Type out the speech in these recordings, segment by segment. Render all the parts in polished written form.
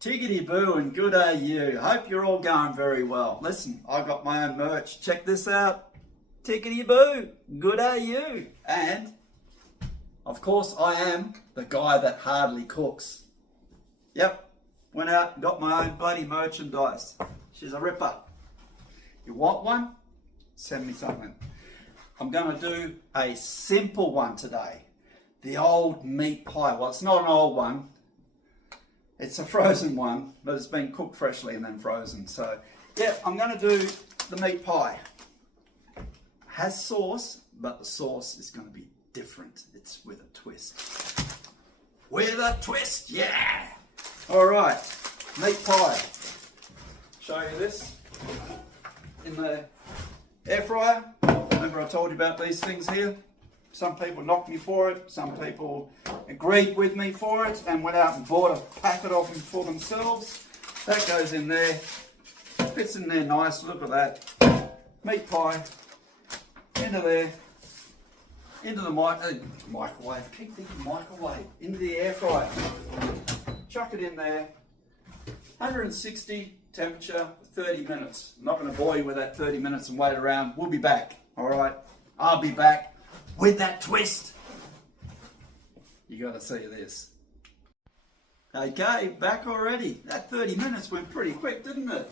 Tiggity boo and good day you. Hope you're all going very well. Listen, I got my own merch. Check this out. Tiggity boo, good day you. And, of course, I am the guy that hardly cooks. Yep, went out and got my own bloody merchandise. She's a ripper. You want one? Send me something. I'm going to do a simple one today. The old meat pie. Well, it's not an old one. It's a frozen one, but it's been cooked freshly and then frozen. So, yeah, I'm going to do the meat pie. Has sauce, but the sauce is going to be different. It's with a twist. With a twist, yeah! All right, meat pie. Show you this in the air fryer. Remember I told you about these things here? Some people knocked me for it, some people agreed with me for it and went out and bought a packet of them for themselves. That goes in there, fits in there nice, look at that. Meat pie, into there, into the microwave, I keep thinking microwave, into the air fryer. Chuck it in there, 160 temperature, 30 minutes. I'm not going to bore you with that 30 minutes and wait around. We'll be back, all right? I'll be back. With that twist, you got to see this. Okay, back already. That 30 minutes went pretty quick, didn't it?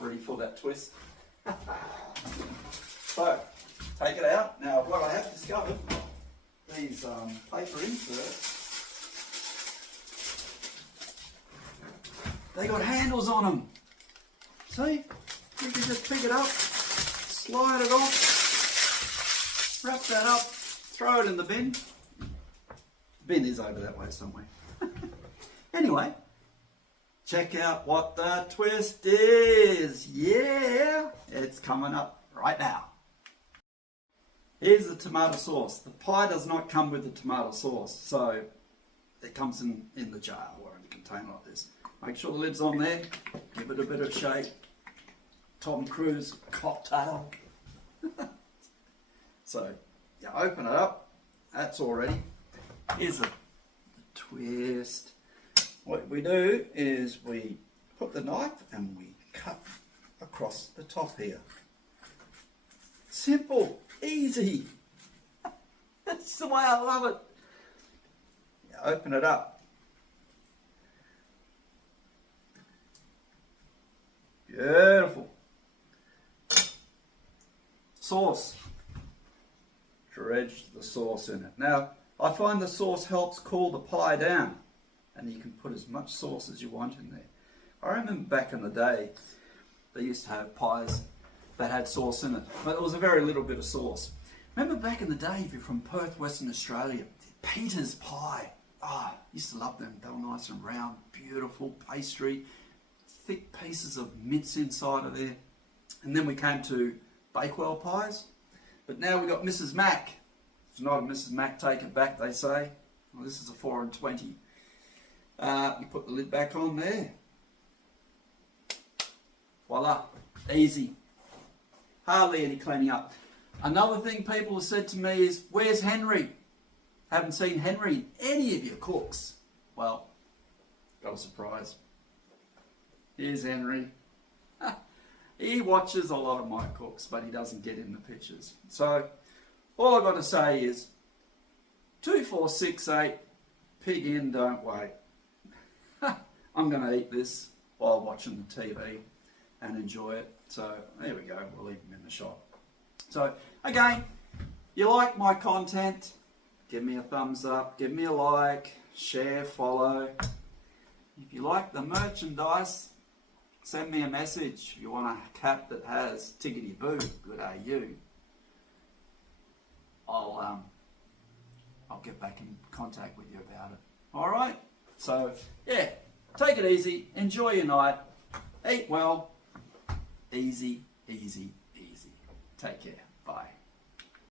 Ready for that twist. So, take it out. Now, what I have discovered, these paper inserts, they got handles on them. See? You can just pick it up, slide it off. Wrap that up, throw it in the bin. The bin is over that way somewhere. Anyway, check out what the twist is. Yeah, it's coming up right now. Here's the tomato sauce. The pie does not come with the tomato sauce, so it comes in the jar or in a container like this. Make sure the lid's on there, give it a bit of shape. Tom Cruise cocktail. So, you open it up, that's all ready. Here's the twist. What we do is we put the knife and we cut across the top here. Simple, easy. That's the way I love it. You open it up. Beautiful. Sauce. Dredge the sauce in it. Now, I find the sauce helps cool the pie down, and you can put as much sauce as you want in there. I remember back in the day, they used to have pies that had sauce in it, but it was a very little bit of sauce. Remember back in the day, if you're from Perth, Western Australia, Peter's pie. I used to love them. They were nice and round, beautiful pastry, thick pieces of mince inside of there. And then we came to Bakewell pies. But now we've got Mrs. Mac. If it's not a Mrs. Mac, take it back, they say. Well, this is a 4 and 20. You put the lid back on there. Voila, easy. Hardly any cleaning up. Another thing people have said to me is, where's Henry? Haven't seen Henry in any of your cooks. Well, got a surprise. Here's Henry. He watches a lot of my cooks, but he doesn't get in the pictures. So, all I've got to say is, 2468, pig in, don't wait. I'm going to eat this while watching the TV and enjoy it. So, there we go, we'll leave him in the shot. So, again, you like my content, give me a thumbs up, give me a like, share, follow. If you like the merchandise, send me a message. If you want a cap that has tiggity boo, good day you. I'll get back in contact with you about it. All right? So, yeah, take it easy. Enjoy your night. Eat well. Easy, easy, easy. Take care. Bye.